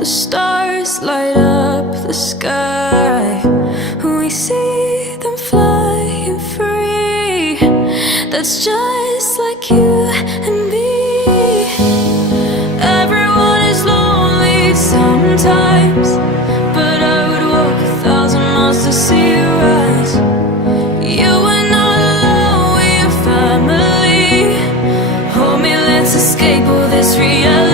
The stars light up the sky. We see them flying free. That's just like you and me. Everyone is lonely sometimes, but I would walk 1,000 miles to see you rise. You are not alone, we're family. Hold me, let's escape all this reality.